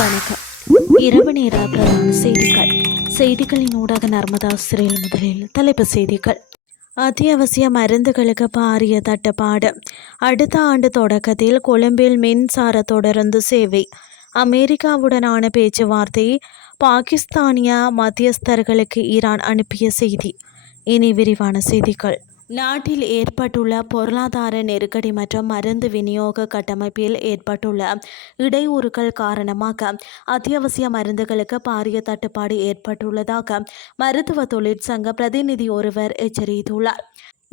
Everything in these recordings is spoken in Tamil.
வணக்கம். இரவு நேர பிரதான செய்திகளின் ஊடாக நர்மதா சிறையில். முதலில் தலைப்புச் செய்திகள். அத்தியாவசிய மருந்துகளுக்கு பாரிய தட்டுப்பாடு. அடுத்த ஆண்டு தொடக்கத்தில் கொழும்பில் மின்சார தொடருந்து சேவை. அமெரிக்காவுடனான பேச்சுவார்த்தை. பாகிஸ்தானிய மத்தியஸ்தர்களுக்கு ஈரான் அனுப்பிய செய்தி. இனி விரிவான செய்திகள். நாட்டில் ஏற்பட்டுள்ள பொருளாதார நெருக்கடி மற்றும் மருந்து விநியோக கட்டமைப்பில் ஏற்பட்டுள்ள இடையூறுகள் காரணமாக அத்தியாவசிய மருந்துகளுக்கு பாரிய தட்டுப்பாடு ஏற்பட்டுள்ளதாக மருத்துவ தொழிற்சங்க பிரதிநிதி ஒருவர் எச்சரித்துள்ளார்.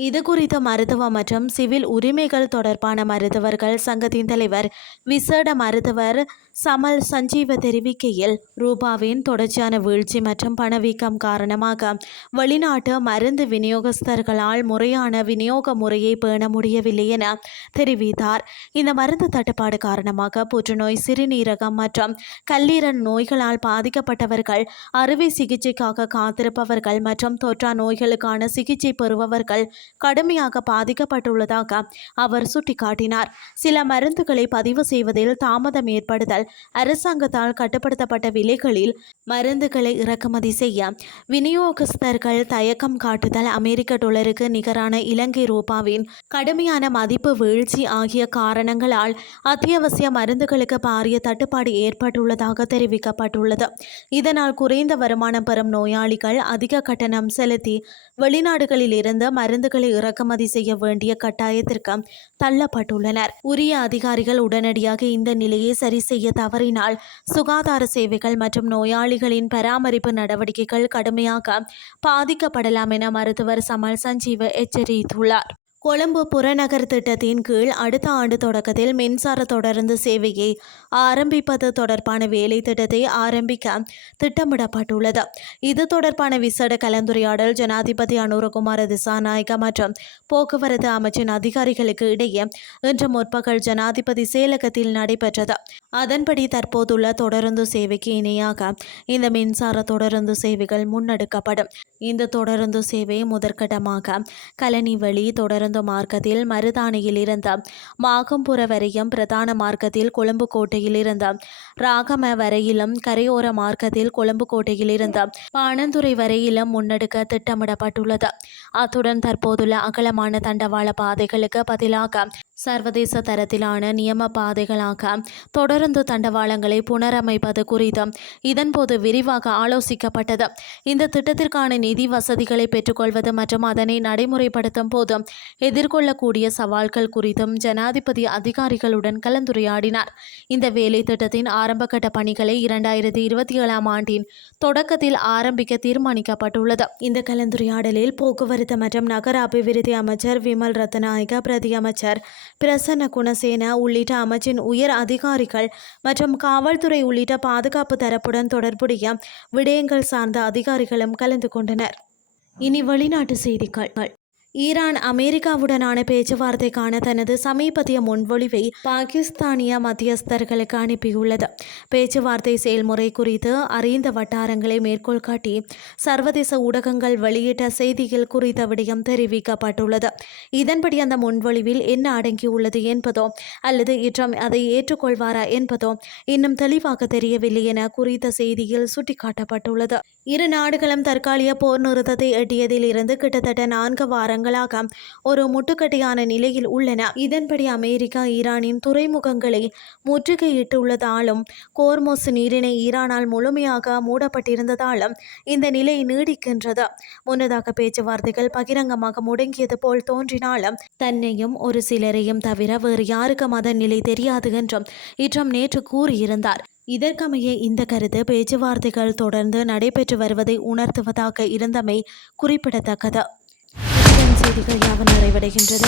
இது குறித்து மருத்துவ மற்றும் சிவில் உரிமைகள் தொடர்பான மருத்துவர்கள் சங்கத்தின் தலைவர் விசேட மருத்துவர் சமல் சஞ்சீவ தெரிவிக்கையில், ரூபாவின் தொடர்ச்சியான வீழ்ச்சி மற்றும் பணவீக்கம் காரணமாக வெளிநாட்டு மருந்து விநியோகஸ்தர்களால் முறையான விநியோக முறையை பேண முடியவில்லை என தெரிவித்தார். இந்த மருந்து தட்டுப்பாடு காரணமாக புற்றுநோய், சிறுநீரகம் மற்றும் கல்லீரல் நோய்களால் பாதிக்கப்பட்டவர்கள், அறுவை சிகிச்சைக்காக காத்திருப்பவர்கள் மற்றும் தொற்றா நோய்களுக்கான சிகிச்சை பெறுபவர்கள் கடுமையாக பாதிக்கப்பட்டுள்ளதாக அவர் சுட்டிக்காட்டினார். சில மருந்துகளை பதிவு செய்வதில் தாமதம் ஏற்படுதல், அரசாங்கத்தால் கட்டுப்படுத்தப்பட்ட விலைகளில் மருந்துகளை இறக்குமதி செய்ய விநியோகஸ்தர்கள் தயக்கம் காட்டுதல், அமெரிக்க டாலருக்கு நிகரான இலங்கை ரூபாவின் கடுமையான மதிப்பு வீழ்ச்சி ஆகிய காரணங்களால் அத்தியாவசிய மருந்துகளுக்கு பாரிய தட்டுப்பாடு ஏற்பட்டுள்ளதாக தெரிவிக்கப்பட்டுள்ளது. இதனால் குறைந்த வருமானம் பெறும் நோயாளிகள் அதிக கட்டணம் செலுத்தி வெளிநாடுகளில் இருந்து மருந்துகளை இறக்குமதி செய்ய வேண்டிய கட்டாயத்திற்கு தள்ளப்பட்டுள்ளனர். உரிய அதிகாரிகள் உடனடியாக இந்த நிலையை சரி செய்ய தவறினால் சுகாதார சேவைகள் மற்றும் நோயாளிகளின் பராமரிப்பு நடவடிக்கைகள் கடுமையாக பாதிக்கப்படலாம் என மருத்துவர் சமல் சஞ்சீவ எச்சரித்துள்ளார். கொழும்பு புறநகர் திட்டத்தின் கீழ் அடுத்த ஆண்டு தொடக்கத்தில் மின்சார தொடருந்து சேவையை ஆரம்பிப்பது தொடர்பான வேலை திட்டத்தை ஆரம்பிக்க திட்டமிடப்பட்டுள்ளது. இது தொடர்பான விசேட கலந்துரையாடல் ஜனாதிபதி அனுரகுமார திசாநாயக்க மற்றும் போக்குவரத்து அமைச்சின் அதிகாரிகளுக்கு இடையே இன்று முற்பகல் ஜனாதிபதி செயலகத்தில் நடைபெற்றது. அதன்படி தற்போதுள்ள தொடருந்து சேவைக்கு இணையாக இந்த மின்சார தொடருந்து சேவைகள் முன்னெடுக்கப்படும். இந்த தொடருந்து சேவை முதற்கட்டமாக கலனிவழி தொடருந்து மார்க்கத்தில் மருதானையில் இருந்து மாகம்புர வரையும், பிரதான மார்க்கத்தில் கொழும்பு கோட்டையில் இருந்து ராகம வரையிலும், கரையோர மார்க்கத்தில் கொழும்பு கோட்டையில் இருந்து பாணந்துறை வரையிலும் முன்னெடுக்க திட்டமிடப்பட்டுள்ளது. அத்துடன் தற்போதுள்ள அகலமான தண்டவாள பாதைகளுக்கு பதிலாக சர்வதேச தரத்திலான நியம பாதைகளாக தொடருந்து தண்டவாளங்களை புனரமைப்பது குறித்து இதன்போது விரிவாக ஆலோசிக்கப்பட்டது. இந்த திட்டத்திற்கான நிதி வசதிகளை பெற்றுக்கொள்வது மற்றும் அதனை நடைமுறைப்படுத்தும் போது எதிர்கொள்ளக்கூடிய சவால்கள் குறித்தும் ஜனாதிபதி அதிகாரிகளுடன் கலந்துரையாடினார். இந்த வேலை திட்டத்தின் ஆரம்பகட்ட பணிகளை 2027 ஆண்டின் தொடக்கத்தில் ஆரம்பிக்க தீர்மானிக்கப்பட்டுள்ளது. இந்த கலந்துரையாடலில் போக்குவரத்து மற்றும் நகர அபிவிருத்தி அமைச்சர் விமல் ரத்நாயக்க, பிரதி அமைச்சர் பிரசன்ன குணசேன உள்ளிட்ட அமைச்சின் உயர் அதிகாரிகள் மற்றும் காவல்துறை உள்ளிட்ட பாதுகாப்பு தரப்புடன் தொடர்புடைய விடயங்கள் சார்ந்த அதிகாரிகளும் கலந்து கொண்டனர். இனி வெளிநாட்டு செய்திகள். ஈரான் அமெரிக்காவுடனான பேச்சுவார்த்தைக்கான தனது சமீபத்திய முன்மொழிவை பாகிஸ்தானிய மத்தியஸ்தர்களுக்கு அனுப்பியுள்ளது. பேச்சுவார்த்தை செயல்முறை குறித்து அறிந்த வட்டாரங்களை மேற்கோள் காட்டி சர்வதேச ஊடகங்கள் வெளியிட்ட செய்தியில் குறித்த விடயம் தெரிவிக்கப்பட்டுள்ளது. இதன்படி அந்த முன்மொழிவில் என்ன அடங்கியுள்ளது என்பதோ அல்லது ட்ரம்ப் அதை ஏற்றுக்கொள்வாரா என்பதோ இன்னும் தெளிவாக தெரியவில்லை என குறித்த செய்தியில் சுட்டிக்காட்டப்பட்டுள்ளது. இரு நாடுகளும் தற்காலிக போர் நிறுத்தத்தை எட்டியதில் இருந்து கிட்டத்தட்ட 4 வாரங்களாக ஒரு முட்டுக்கட்டையான நிலையில் உள்ளன. இதன்படி அமெரிக்கா ஈரானின் துறைமுகங்களை முற்றுகையிட்டுள்ளதாலும் கோர்மோஸ் நீரிணை ஈரானால் முழுமையாக மூடப்பட்டிருந்ததாலும் இந்த நிலை நீடிக்கின்றது. முன்னதாக பேச்சுவார்த்தைகள் பகிரங்கமாக முடங்கியது போல் தோன்றினாலும் தன்னையும் ஒரு சிலரையும் தவிர வேறு யாருக்கும் அதன் நிலை தெரியாது என்றும் ட்ரம்ப் நேற்று கூறியிருந்தார். இதற்கமைய இந்த கருத்து பேச்சுவார்த்தைகள் தொடர்ந்து நடைபெற்று வருவதை உணர்த்துவதாக இருந்தமை குறிப்பிடத்தக்கது. செய்திகள் யாவும் நிறைவடைகின்றது.